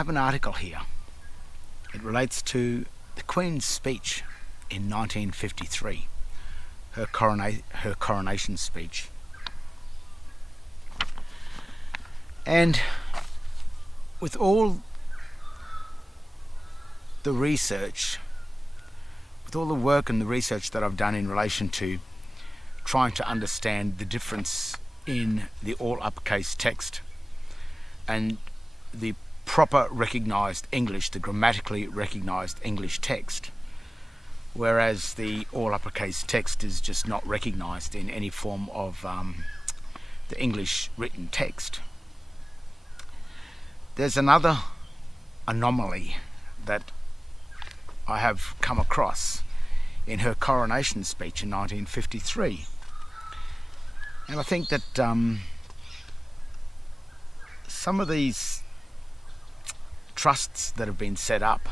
have an article here. It relates to the Queen's speech in 1953, her coronation speech. And with all the research, with all the work and the research that I've done in relation to trying to understand the difference in the all uppercase text and the proper recognised English, the grammatically recognised English text, whereas the all uppercase text is just not recognised in any form of the English written text. There's another anomaly that I have come across in her coronation speech in 1953. And I think that some of these trusts that have been set up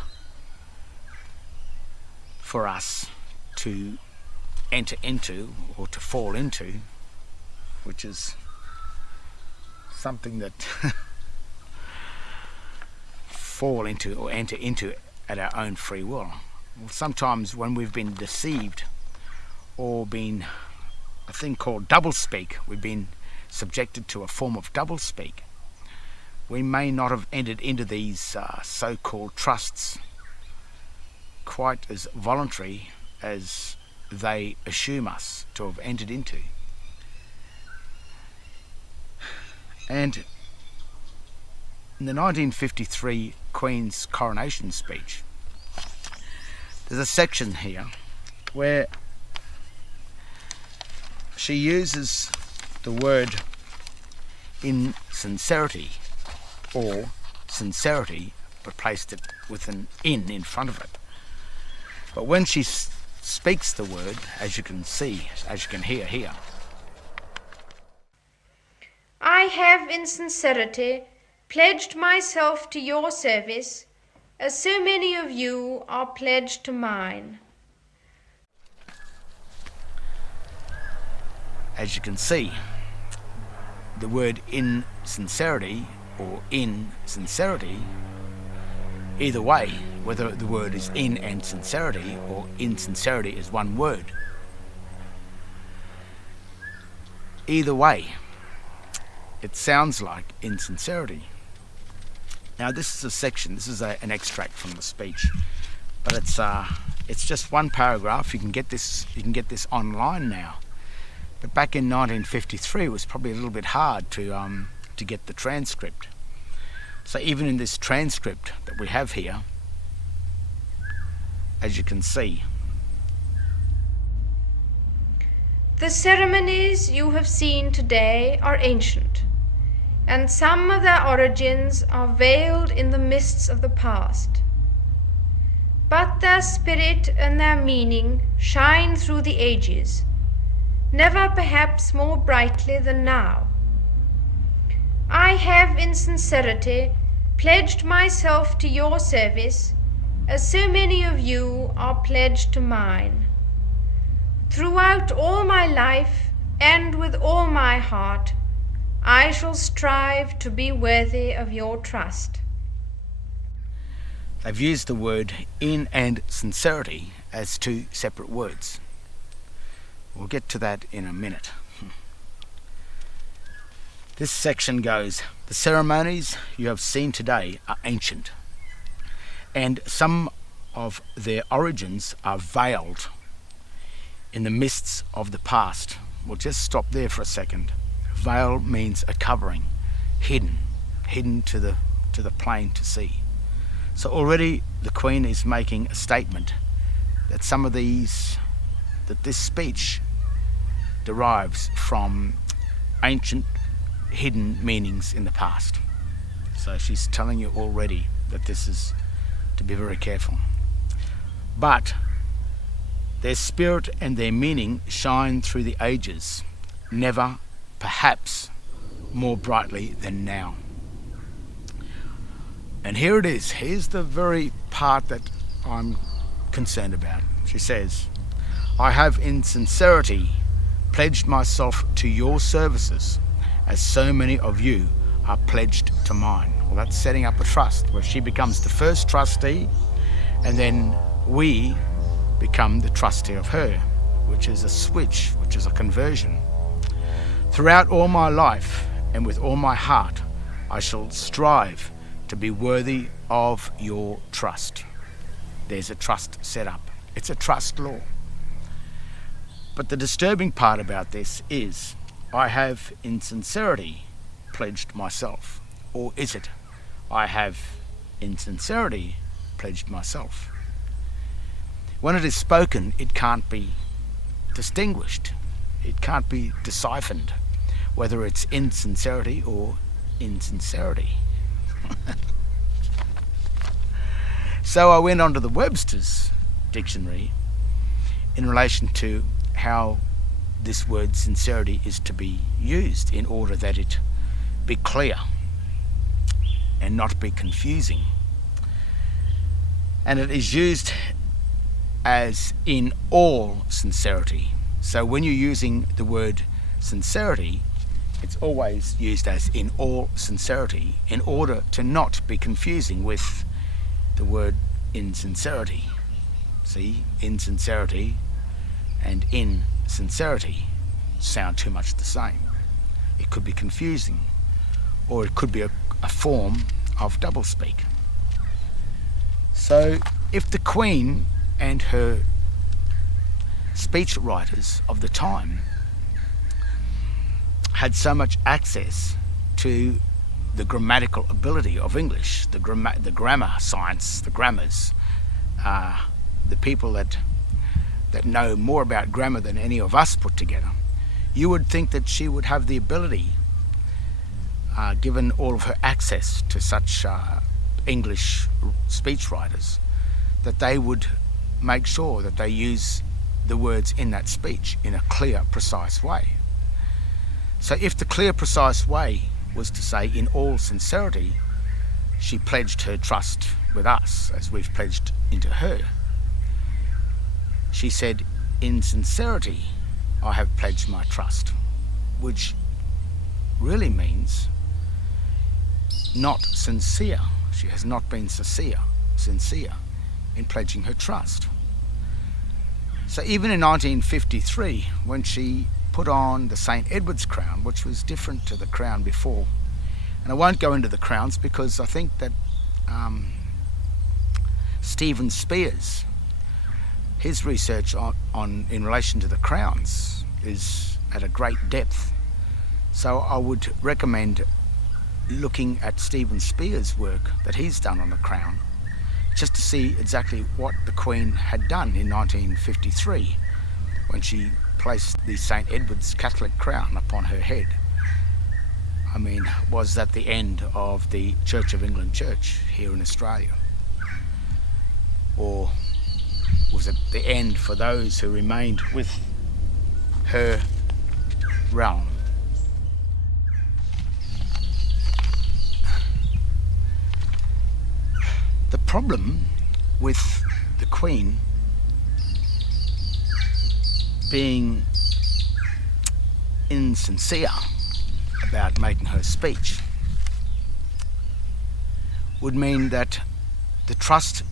for us to enter into or to fall into, which is something that fall into or enter into at our own free will. Sometimes when we've been deceived or been a thing called doublespeak, we've been subjected to a form of doublespeak, we may not have entered into these so-called trusts quite as voluntary as they assume us to have entered into. And in the 1953 Queen's coronation speech, there's a section here where she uses the word insincerity or sincerity, but placed it with an in front of it. But when she speaks the word, as you can see, as you can hear here, I have in sincerity pledged myself to your service, as so many of you are pledged to mine. As you can see, the word insincerity or insincerity, either way, whether the word is in and sincerity or insincerity is one word, either way, it sounds like insincerity. Now this is a section, this is an extract from the speech, but it's just one paragraph. You can get this online now. But back in 1953, it was probably a little bit hard to get the transcript. So even in this transcript that we have here, as you can see, the ceremonies you have seen today are ancient, and some of their origins are veiled in the mists of the past. But their spirit and their meaning shine through the ages, never perhaps more brightly than now. I have in sincerity pledged myself to your service, as so many of you are pledged to mine. Throughout all my life and with all my heart, I shall strive to be worthy of your trust. They've used the word in and sincerity as two separate words. We'll get to that in a minute. This section goes, the ceremonies you have seen today are ancient, and some of their origins are veiled in the mists of the past. We'll just stop there for a second. Veil means a covering, hidden to the plain to see. So already the Queen is making a statement that that this speech derives from ancient hidden meanings in the past. So she's telling you already that this is to be very careful. But their spirit and their meaning shine through the ages, never perhaps more brightly than now. And here it is. Here's the very part that I'm concerned about. She says, I have in sincerity pledged myself to your services, as so many of you are pledged to mine. Well, that's setting up a trust where she becomes the first trustee, and then we become the trustee of her, which is a switch, which is a conversion. Throughout all my life and with all my heart, I shall strive to be worthy of your trust. There's a trust set up. It's a trust law. But the disturbing part about this is I have in sincerity pledged myself. Or is it I have in sincerity pledged myself? When it is spoken, it can't be distinguished. It can't be deciphered whether it's insincerity or insincerity. So I went onto the Webster's dictionary in relation to how this word sincerity is to be used in order that it be clear and not be confusing. And it is used as in all sincerity. So when you're using the word sincerity, it's always used as in all sincerity in order to not be confusing with the word insincerity. See, insincerity and insincerity sound too much the same. It could be confusing, or it could be a form of doublespeak. So if the Queen and her speech writers of the time had so much access to the grammatical ability of English, the grammar science, the grammars, the people that know more about grammar than any of us put together, you would think that she would have the ability, given all of her access to such English speechwriters, that they would make sure that they use the words in that speech in a clear, precise way. So if the clear, precise way was to say, in all sincerity, she pledged her trust with us as we've pledged into her. She said, in sincerity, I have pledged my trust, which really means not sincere. She has not been sincere in pledging her trust. So even in 1953, when she put on the St. Edward's crown, which was different to the crown before, and I won't go into the crowns because I think that Stephen Spears, his research on in relation to the crowns is at a great depth. So I would recommend looking at Stephen Spears' work that he's done on the crown, just to see exactly what the Queen had done in 1953 when she placed the St. Edward's Catholic crown upon her head. I mean, was that the end of the Church of England Church here in Australia? Or was it the end for those who remained with her realm? The problem with the Queen being insincere about making her speech would mean that the trust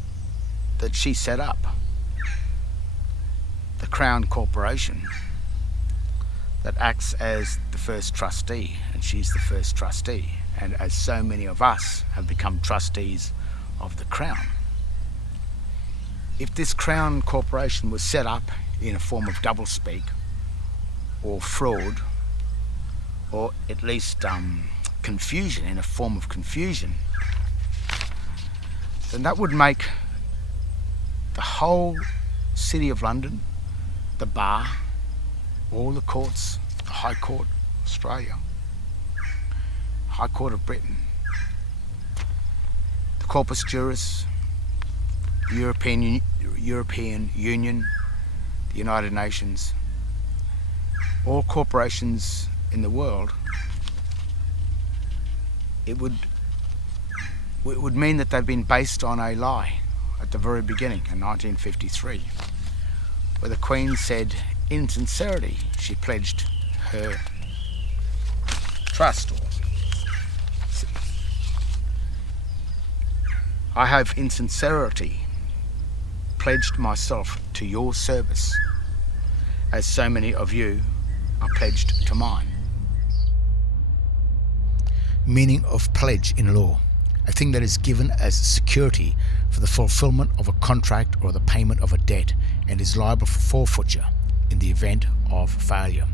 that she set up, the Crown Corporation, that acts as the first trustee, and she's the first trustee, and as so many of us have become trustees of the Crown. If this Crown Corporation was set up in a form of doublespeak or fraud, or at least confusion, in a form of confusion, then that would make the whole City of London, the Bar, all the courts, the High Court of Australia, High Court of Britain, the Corpus Juris, the European Union, the United Nations, all corporations in the world, it would mean that they've been based on a lie at the very beginning in 1953, where the Queen said, in sincerity, she pledged her trust. I have in sincerity pledged myself to your service, as so many of you are pledged to mine. Meaning of pledge in law: a thing that is given as security for the fulfillment of a contract or the payment of a debt, and is liable for forfeiture in the event of failure.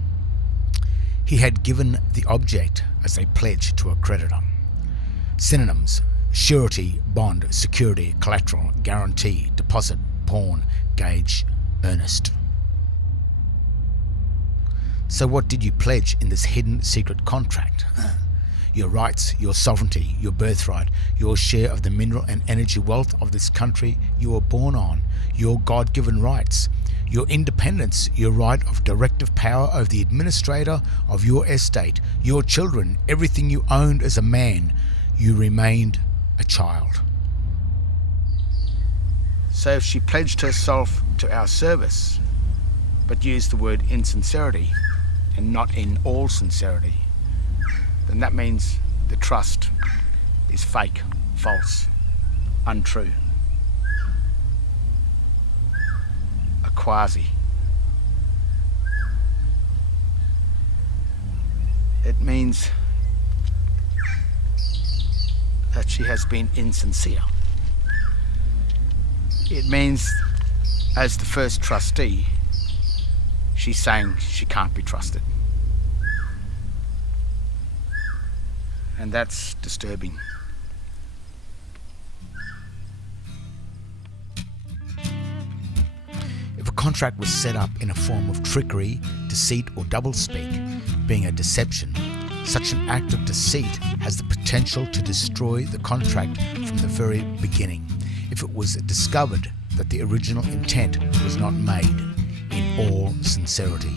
He had given the object as a pledge to a creditor. Synonyms: surety, bond, security, collateral, guarantee, deposit, pawn, gage, earnest. So what did you pledge in this hidden secret contract? Your rights, your sovereignty, your birthright, your share of the mineral and energy wealth of this country you were born on, your God-given rights, your independence, your right of directive power over the administrator of your estate, your children, everything you owned as a man. You remained a child. So if she pledged herself to our service, but used the word in sincerity and not in all sincerity, then that means the trust is fake, false, untrue, a quasi. It means that she has been insincere. It means, as the first trustee, she's saying she can't be trusted. And that's disturbing. If a contract was set up in a form of trickery, deceit, or doublespeak, being a deception, such an act of deceit has the potential to destroy the contract from the very beginning, if it was discovered that the original intent was not made in all sincerity.